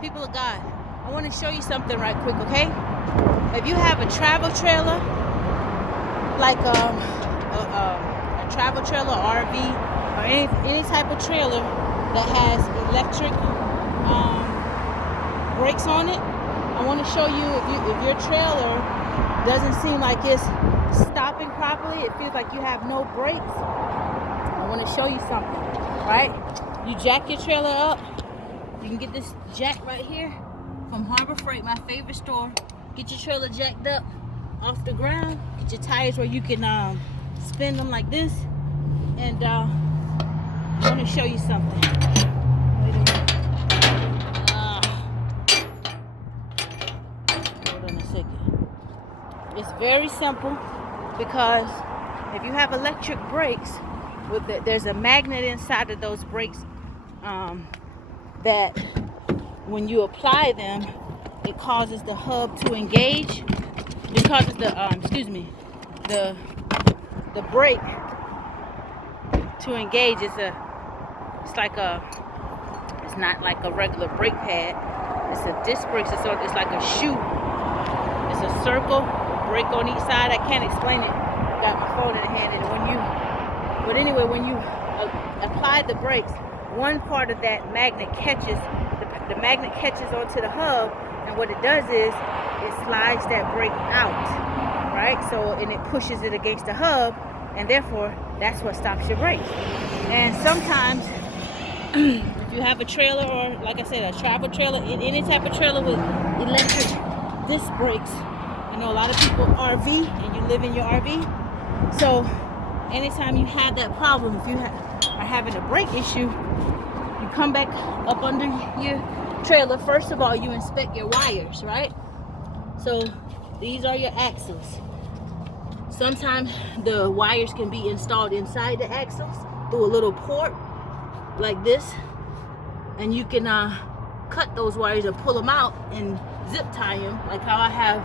People of God, I want to show you something right quick, okay? If you have a travel trailer, like a travel trailer, RV, or any type of trailer that has electric brakes on it, I want to show you if your trailer doesn't seem like it's stopping properly, it feels like you have no brakes, I want to show you something, right? You jack your trailer up. You can get this jack right here from Harbor Freight, my favorite store. Get your trailer jacked up off the ground. Get your tires where you can spin them like this. And I want to show you something. Wait a minute. Hold on a second. It's very simple because if you have electric brakes, there's a magnet inside of those brakes that when you apply them, it causes the hub to engage. It causes the the brake to engage. It's not like a regular brake pad. It's a disc brake. It's like a shoe. It's a circle, brake on each side. I can't explain it. Got my phone in hand, and when you apply the brakes, one part of that magnet catches, the magnet catches onto the hub, and what it does is it slides that brake out, right? So, and it pushes it against the hub, and therefore that's what stops your brakes. And sometimes if you have a trailer, or like I said, a travel trailer, any type of trailer with electric disc brakes, I know a lot of people RV and you live in your RV, so anytime you have that problem, if you are having a brake issue, you come back up under your trailer. First of all, you inspect your wires, right? So these are your axles. Sometimes the wires can be installed inside the axles through a little port like this, and you can cut those wires or pull them out and zip tie them, like how I have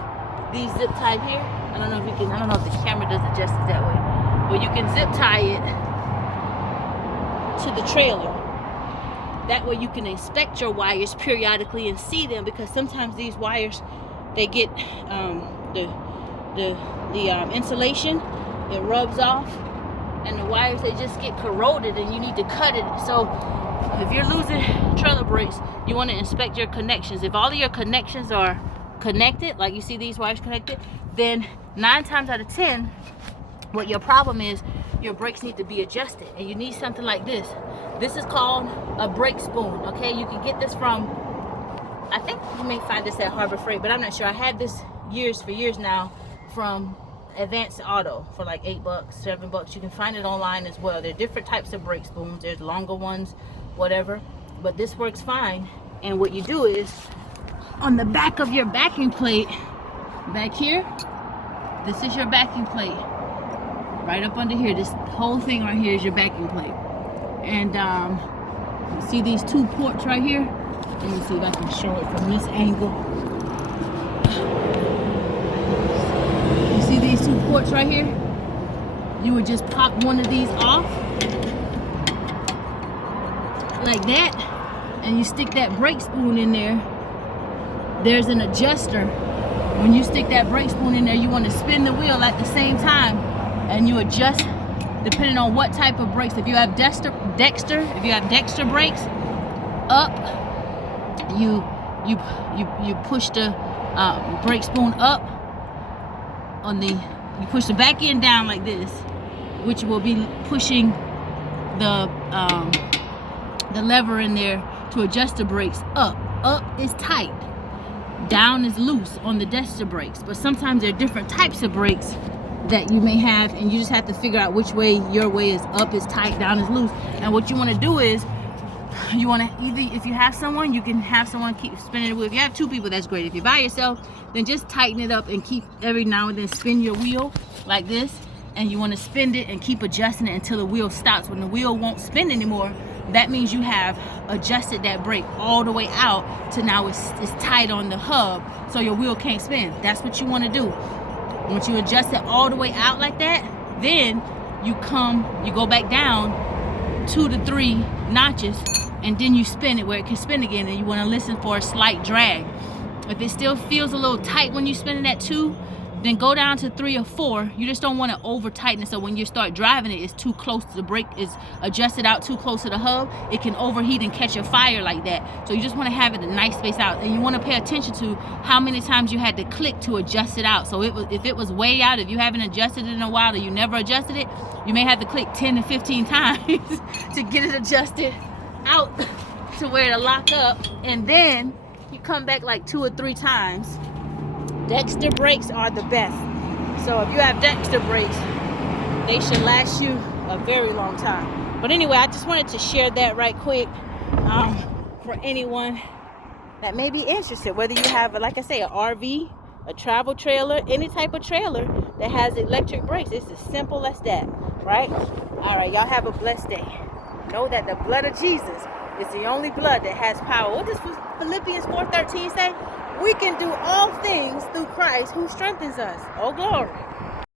these zip tied here. I don't know if the camera does it justice that way, but you can zip tie it to the trailer. That way you can inspect your wires periodically and see them, because sometimes these wires, they get the insulation, it rubs off, and the wires, they just get corroded, and you need to cut it. So if you're losing trailer brakes, you want to inspect your connections. If all of your connections are connected, like you see these wires connected, then 9 times out of 10, what your problem is, your brakes need to be adjusted, and you need something like this. This is called a brake spoon, okay? You can get this from, I think you may find this at Harbor Freight, but I'm not sure. I had this for years now from Advanced Auto for like $8, $7. You can find it online as well. There are different types of brake spoons. There's longer ones, whatever, but this works fine. And what you do is, on the back of your backing plate, back here, this is your backing plate. Right up under here, this whole thing right here is your backing plate. And you see these 2 ports right here? Let me see if I can show it from this angle. You see these 2 ports right here? You would just pop one of these off like that, and you stick that brake spoon in there. There's an adjuster. When you stick that brake spoon in there, you want to spin the wheel at the same time, and you adjust depending on what type of brakes. If you have Dexter brakes, up, you push the brake spoon up you push the back end down like this, which will be pushing the lever in there to adjust the brakes up. Up is tight, down is loose on the Dexter brakes. But sometimes there are different types of brakes that you may have, and you just have to figure out which way your way is. Up is tight, down is loose. And what you want to do is, you want to either, if you have someone, you can have someone keep spinning the wheel. If you have 2 people, that's great. If you're by yourself, then just tighten it up and keep every now and then spin your wheel like this, and you want to spin it and keep adjusting it until the wheel stops. When the wheel won't spin anymore, that means you have adjusted that brake all the way out to now it's tight on the hub, so your wheel can't spin. That's what you want to do. Once you adjust it all the way out like that, then you go back down 2 to 3 notches, and then you spin it where it can spin again, and you want to listen for a slight drag. If it still feels a little tight when you spin it at 2, then go down to 3 or 4. You just don't want to over tighten it, so when you start driving it, it's too close to the brake, is adjusted out too close to the hub, it can overheat and catch a fire like that. So you just want to have it a nice space out, and you want to pay attention to how many times you had to click to adjust it out. So if it was way out, if you haven't adjusted it in a while or you never adjusted it, you may have to click 10 to 15 times to get it adjusted out to where it'll lock up, and then you come back like 2 or 3 times. Dexter brakes are the best. So if you have Dexter brakes, they should last you a very long time. But anyway, I just wanted to share that right quick for anyone that may be interested, whether you have, like I say, an RV, a travel trailer, any type of trailer that has electric brakes. It's as simple as that, right? All right, y'all have a blessed day. Know that the blood of Jesus is the only blood that has power. What does Phillipians 4:13 say? We can do all things through Christ who strengthens us. Oh, glory.